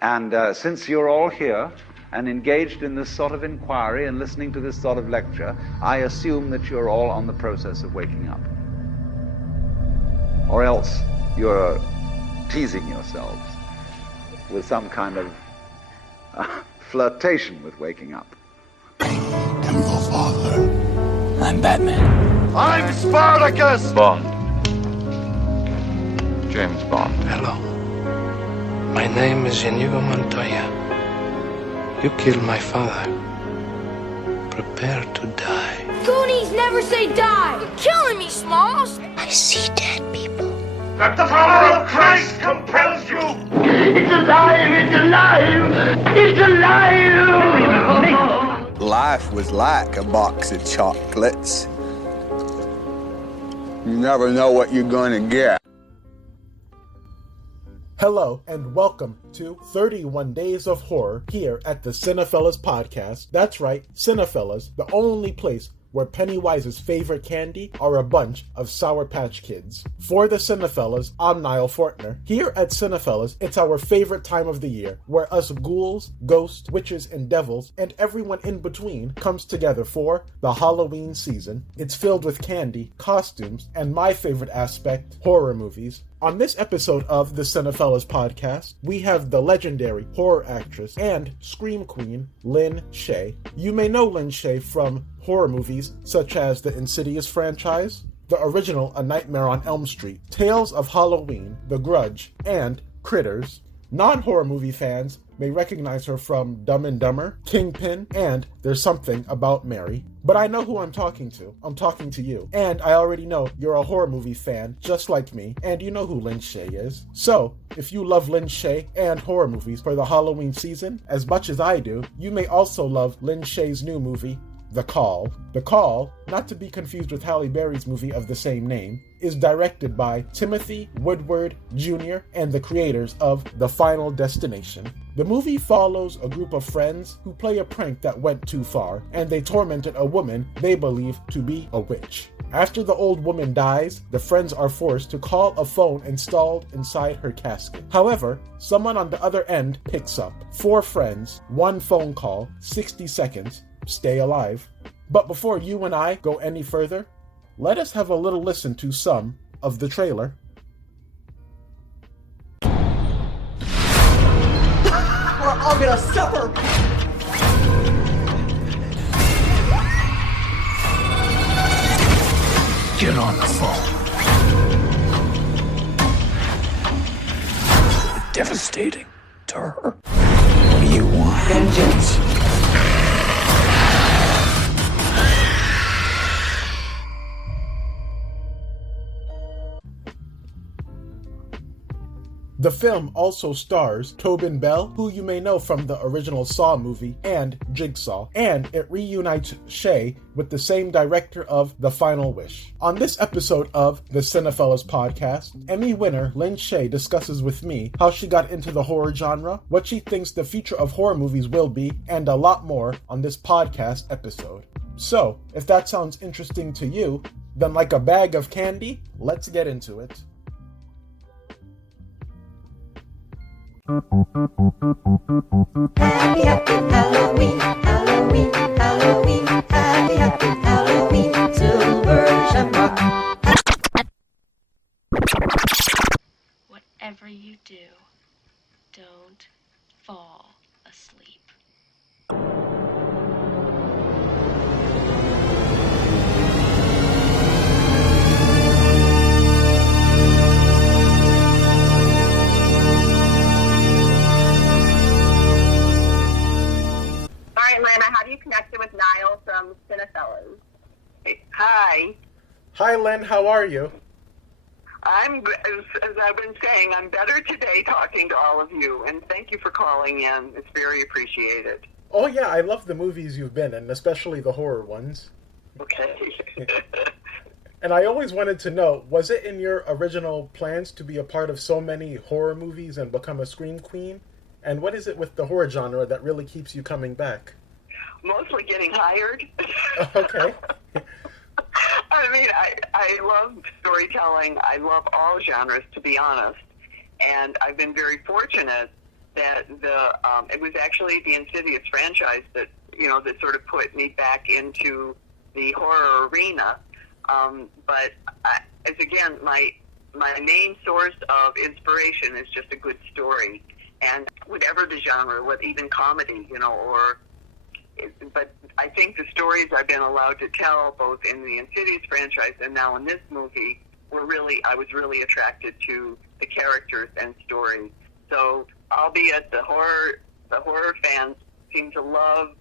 And since you're all here and engaged in this sort of inquiry and listening to this sort of lecture, I assume that you're all on the process of waking up. Or else you're teasing yourselves with some kind of flirtation with waking up. I am your father. I'm Batman. I'm Spartacus! Bond. James Bond. Hello. My name is Inigo Montoya. You killed my father. Prepare to die. Goonies never say die! You're killing me, Smalls! I see dead people. That the power of Christ compels you! It's alive! It's alive! It's alive! Life was like a box of chocolates. You never know what you're going to get. Hello, and welcome to 31 Days of Horror here at the Cinephellas Podcast. That's right, Cinephellas, the only place where Pennywise's favorite candy are a bunch of Sour Patch Kids. For the Cinephellas, I'm Nile Fortner. Here at Cinephellas, it's our favorite time of the year, where us ghouls, ghosts, witches, and devils, and everyone in between comes together for the Halloween season. It's filled with candy, costumes, and my favorite aspect, horror movies. On this episode of the Cinephellas Podcast, we have the legendary horror actress and scream queen, Lin Shaye. You may know Lin Shaye from horror movies such as the Insidious franchise, the original A Nightmare on Elm Street, Tales of Halloween, The Grudge, and Critters. Non-horror movie fans may recognize her from Dumb and Dumber, Kingpin, and There's Something About Mary. But I know who I'm talking to. I'm talking to you. And I already know you're a horror movie fan, just like me, and you know who Lin Shaye is. So, if you love Lin Shaye and horror movies for the Halloween season, as much as I do, you may also love Lin Shaye's new movie, The Call. The Call, not to be confused with Halle Berry's movie of the same name, is directed by Timothy Woodward Jr. and the creators of The Final Destination. The movie follows a group of friends who play a prank that went too far, and they tormented a woman they believe to be a witch. After the old woman dies, the friends are forced to call a phone installed inside her casket. However, someone on the other end picks up. 4 friends, 1 phone call, 60 seconds, stay alive. But before you and I go any further, let us have a little listen to some of the trailer. We're all gonna suffer! Get on the phone. Devastating to her. What do you want? Vengeance. The film also stars Tobin, who you may know from the original Saw movie and Jigsaw, and it reunites Shaye with the same director of The Final Wish. On this episode of the Cinephellas Podcast, Emmy winner Lin Shaye discusses with me how she got into the horror genre, what she thinks the future of horror movies will be, and a lot more on this podcast episode. So, if that sounds interesting to you, then like a bag of candy, let's get into it. Happy, happy Halloween, Halloween, Halloween, happy, happy Halloween, silver shamrock. Whatever you do, don't fall asleep. How do you connect it with Niall from Cinephellas? Hi. Hi, Lynn. How are you? As I've been saying, I'm better today talking to all of you, and thank you for calling in. It's very appreciated. Oh, yeah, I love the movies you've been in, especially the horror ones. Okay. And I always wanted to know, was it in your original plans to be a part of so many horror movies and become a scream queen? And what is it with the horror genre that really keeps you coming back? Mostly getting hired. Okay. I mean, I love storytelling. I love all genres, to be honest. And I've been very fortunate that it was actually the Insidious franchise that sort of put me back into the horror arena. But again, my main source of inspiration is just a good story, and whatever the genre, even comedy, but I think the stories I've been allowed to tell, both in the Insidious franchise and now in this movie, I was really attracted to the characters and stories. So, albeit the horror fans seem to love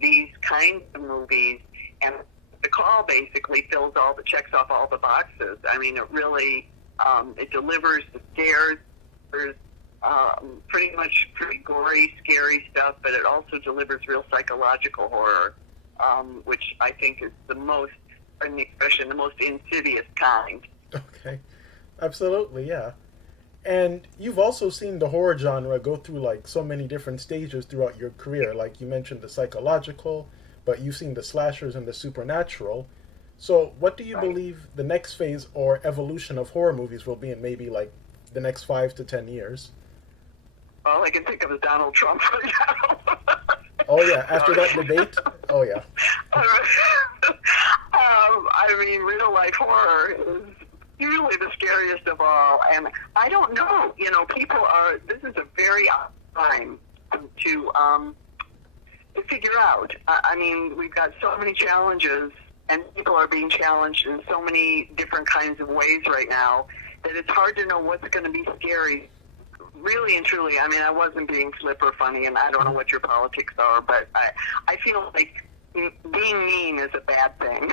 these kinds of movies, and The Call basically checks off all the boxes. I mean, it really, it delivers the scares. There's pretty gory, scary stuff, but it also delivers real psychological horror, which I think is the most insidious kind. Okay, absolutely, yeah. And you've also seen the horror genre go through like so many different stages throughout your career. Like you mentioned the psychological, but you've seen the slashers and the supernatural. So what do you believe the next phase or evolution of horror movies will be in maybe like the next 5 to 10 years? All I can think of is Donald Trump right now. Oh yeah, after that debate? Oh yeah. I mean, real life horror is usually the scariest of all, and I don't know, this is a very odd time to figure out. I mean, we've got so many challenges, and people are being challenged in so many different kinds of ways right now, that it's hard to know what's going to be scary. Really and truly, I mean, I wasn't being flip or funny, and I don't know what your politics are, but I feel like being mean is a bad thing.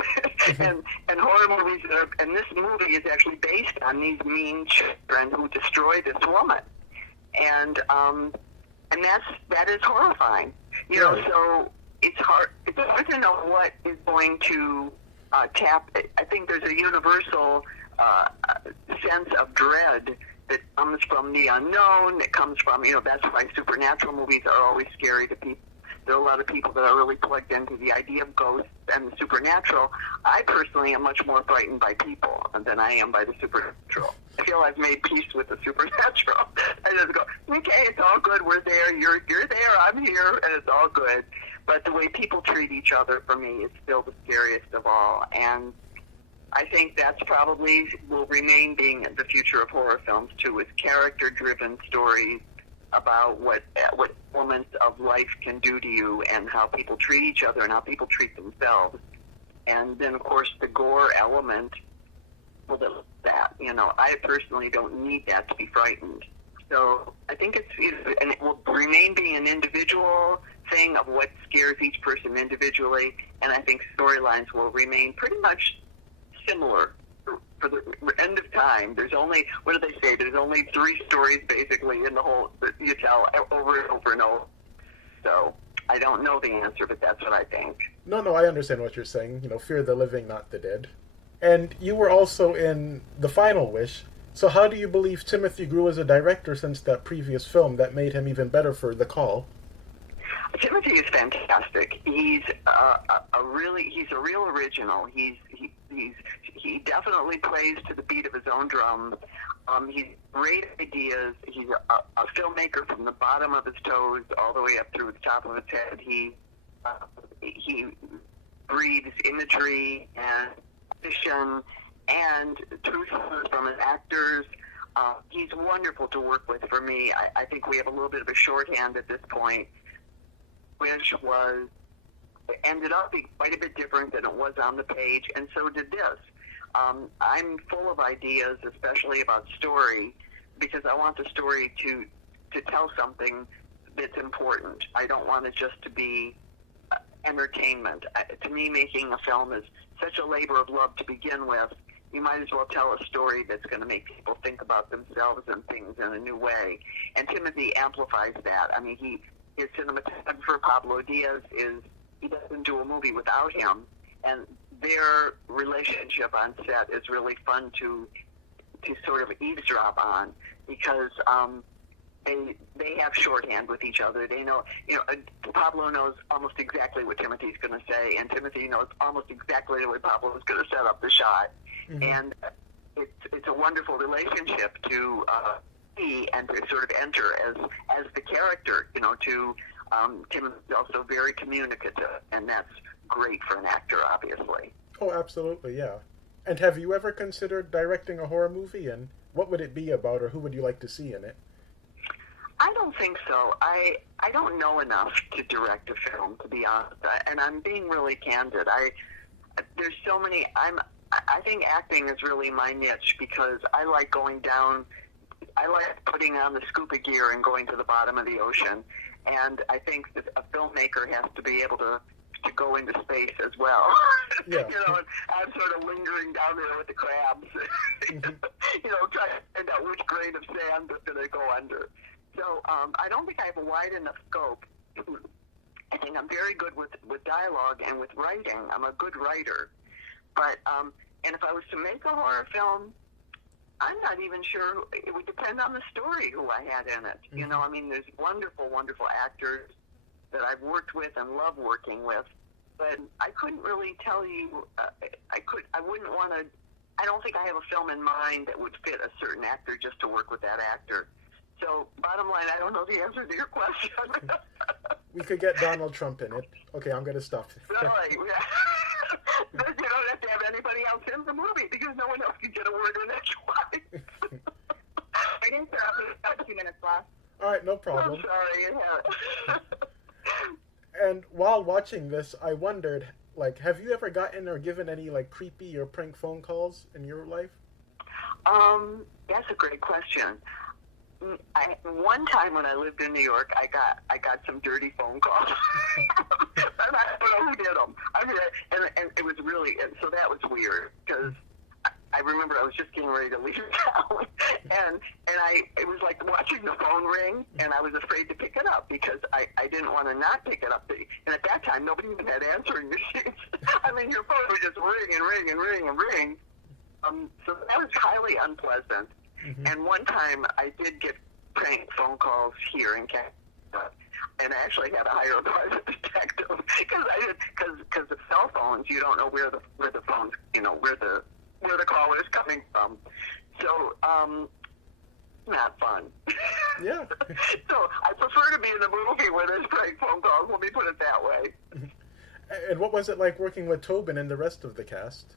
and horror movies and this movie is actually based on these mean children who destroy this woman. And that is horrifying. So it's hard to know what is going to tap. I think there's a universal sense of dread that comes from the unknown. It comes from, that's why supernatural movies are always scary to people. There are a lot of people that are really plugged into the idea of ghosts and the supernatural. I personally am much more frightened by people than I am by the supernatural. I feel I've made peace with the supernatural. I just go, okay, it's all good. We're there. You're there. I'm here, and it's all good. But the way people treat each other, for me, is still the scariest of all. And I think that's probably will remain being the future of horror films too, is character-driven stories about what elements of life can do to you and how people treat each other and how people treat themselves. And then, of course, the gore element, that, I personally don't need that to be frightened. So I think and it will remain being an individual thing of what scares each person individually, and I think storylines will remain pretty much similar for the end of time. There's only, what do they say, there's only 3 stories basically in the whole that you tell over and over and over. So I don't know the answer, but that's what I think. No, I understand what you're saying. Fear the living, not the dead. And you were also in The Final Wish. So how do you believe Timothy grew as a director since that previous film that made him even better for The Call? Timothy is fantastic. He's a real original. He definitely plays to the beat of his own drum. He's great ideas. He's a filmmaker from the bottom of his toes all the way up through the top of his head. He breathes imagery and vision and truthfulness from his actors. He's wonderful to work with for me. I think we have a little bit of a shorthand at this point, which ended up being quite a bit different than it was on the page, and so did this. I'm full of ideas, especially about story, because I want the story to tell something that's important. I don't want it just to be entertainment. To me, making a film is such a labor of love to begin with. You might as well tell a story that's going to make people think about themselves and things in a new way. And Timothy amplifies that. I mean, his cinematographer, Pablo Diaz, he doesn't do a movie without him. And their relationship on set is really fun to sort of eavesdrop on, because they have shorthand with each other. They know, Pablo knows almost exactly what Timothy's going to say, and Timothy knows almost exactly the way Pablo is going to set up the shot. Mm-hmm. And it's a wonderful relationship to see and to sort of enter as the character. Timothy's also very communicative, and that's great for an actor, obviously. Oh, absolutely, yeah. And have you ever considered directing a horror movie, and what would it be about, or who would you like to see in it? I don't think so. I don't know enough to direct a film, to be honest, and I'm being really candid. There's so many. I think acting is really my niche, because I like going down. I like putting on the scuba gear and going to the bottom of the ocean, and I think that a filmmaker has to be able to go into space as well. Yeah. And I'm sort of lingering down there with the crabs, trying to find out which grain of sand is going to go under. So I don't think I have a wide enough scope. I think I'm very good with dialogue and with writing. I'm a good writer. But, and if I was to make a horror film, I'm not even sure. It would depend on the story who I had in it. Mm-hmm. There's wonderful, wonderful actors that I've worked with and love working with. But I couldn't really tell you, I wouldn't want to, I don't think I have a film in mind that would fit a certain actor just to work with that actor. So, bottom line, I don't know the answer to your question. We could get Donald Trump in it. Okay, I'm going to stop. Really? Yeah. But you don't have to have anybody else in the movie, because no one else can get a word in edgewise. I didn't interrupt you. About 2 minutes left. All right, no problem. I'm sorry. And while watching this, I wondered, have you ever gotten or given any, creepy or prank phone calls in your life? That's a great question. One time when I lived in New York, I got some dirty phone calls. And I don't know who did them. And it was really, and so that was weird, because I remember I was just getting ready to leave town, and it was like watching the phone ring, and I was afraid to pick it up, because I didn't want to not pick it up. And at that time, nobody even had answering machines. Your phone would just ring and ring and ring and ring. So that was highly unpleasant. Mm-hmm. And one time I did get prank phone calls here in Canada, and I actually had to hire a private detective, because the cell phones, you don't know where the phones, where the caller is coming from. So not fun. Yeah. So I prefer to be in a movie where there's prank phone calls. Let me put it that way. And what was it like working with Tobin and the rest of the cast?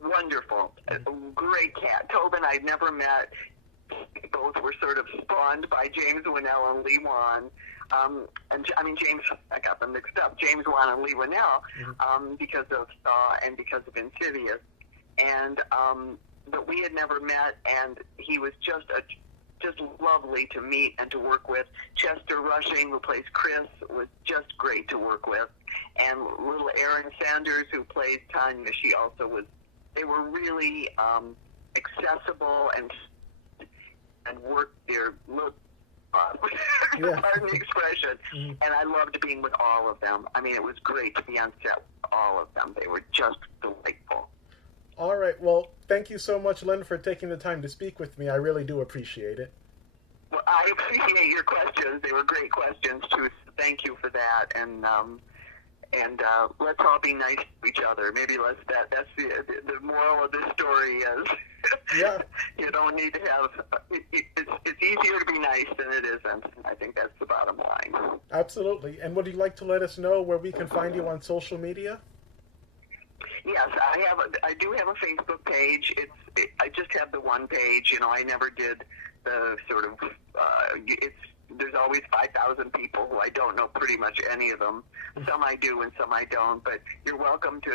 Wonderful. Great cat. Tobin I'd never met. Both were sort of spawned by James Winnell and Lee Wan. James, I got them mixed up. James Wan and Lee Winnell, because of Saw and because of Insidious. And, but we had never met, and he was just lovely to meet and to work with. Chester Rushing, who plays Chris, was just great to work with. And little Erin Sanders, who plays Tanya, she also was. They were really accessible and worked their look. Yeah. Pardon the expression. Mm-hmm. And I loved being with all of them. It was great to be on set with all of them. They were just delightful. All right. Well, thank you so much, Lynn, for taking the time to speak with me. I really do appreciate it. Well, I appreciate your questions. They were great questions, too. So thank you for that. And let's all be nice to each other. Maybe that's the moral of this story is yeah. You don't need to have it's easier to be nice than it isn't. I think that's the bottom line. Absolutely. And would you like to let us know where we can find you on social media? Yes, I do have a Facebook page. I just have the one page. I never did the sort of there's always 5,000 people who I don't know pretty much any of them. Some I do and some I don't, but you're welcome to,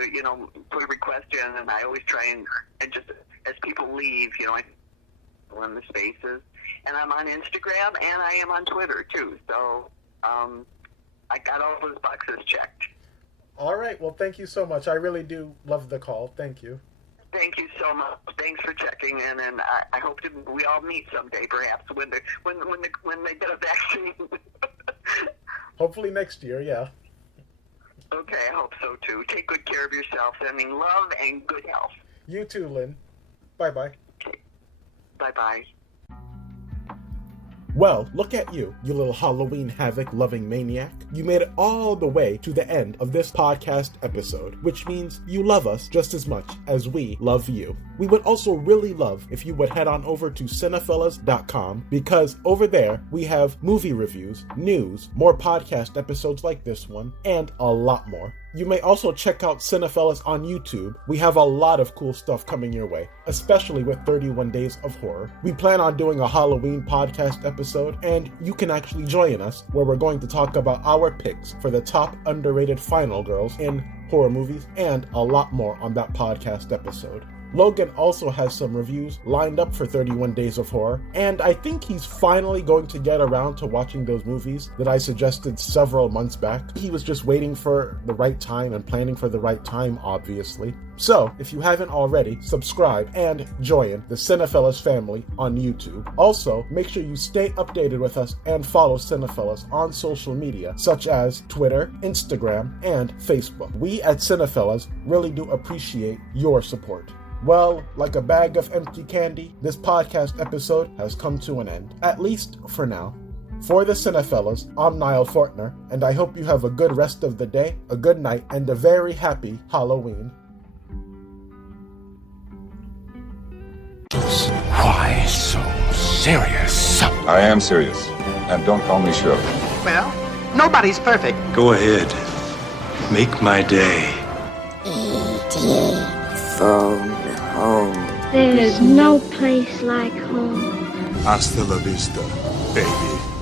put a request in, and I always try and just, as people leave, I fill in the spaces. And I'm on Instagram, and I am on Twitter, too. So I got all those boxes checked. All right. Well, thank you so much. I really do love the call. Thank you. Thank you so much. Thanks for checking in, and I hope we all meet someday, perhaps when they get a vaccine. Hopefully next year, yeah. Okay. Okay, I hope so too. Take good care of yourself. Sending love and good health. You too, Lynn. Bye-bye. Okay. Bye-bye. Well, look at you, you little Halloween havoc-loving maniac. You made it all the way to the end of this podcast episode, which means you love us just as much as we love you. We would also really love if you would head on over to Cinephellas.com, because over there we have movie reviews, news, more podcast episodes like this one, and a lot more. You may also check out Cinephellas on YouTube. We have a lot of cool stuff coming your way, especially with 31 Days of Horror. We plan on doing a Halloween podcast episode, and you can actually join us, where we're going to talk about our picks for the top underrated final girls in horror movies, and a lot more on that podcast episode. Logan also has some reviews lined up for 31 Days of Horror, and I think he's finally going to get around to watching those movies that I suggested several months back. He was just waiting for the right time and planning for the right time, obviously. So, if you haven't already, subscribe and join the Cinephellas family on YouTube. Also, make sure you stay updated with us and follow Cinephellas on social media, such as Twitter, Instagram, and Facebook. We at Cinephellas really do appreciate your support. Well, like a bag of empty candy, this podcast episode has come to an end, at least for now. For the Cinephellas, I'm Nile Fortner, and I hope you have a good rest of the day, a good night, and a very happy Halloween. Why so serious? I am serious, and don't call me Shirley. Well, nobody's perfect. Go ahead. Make my day. E.T. phone home. There's no place like home. Hasta la vista, baby.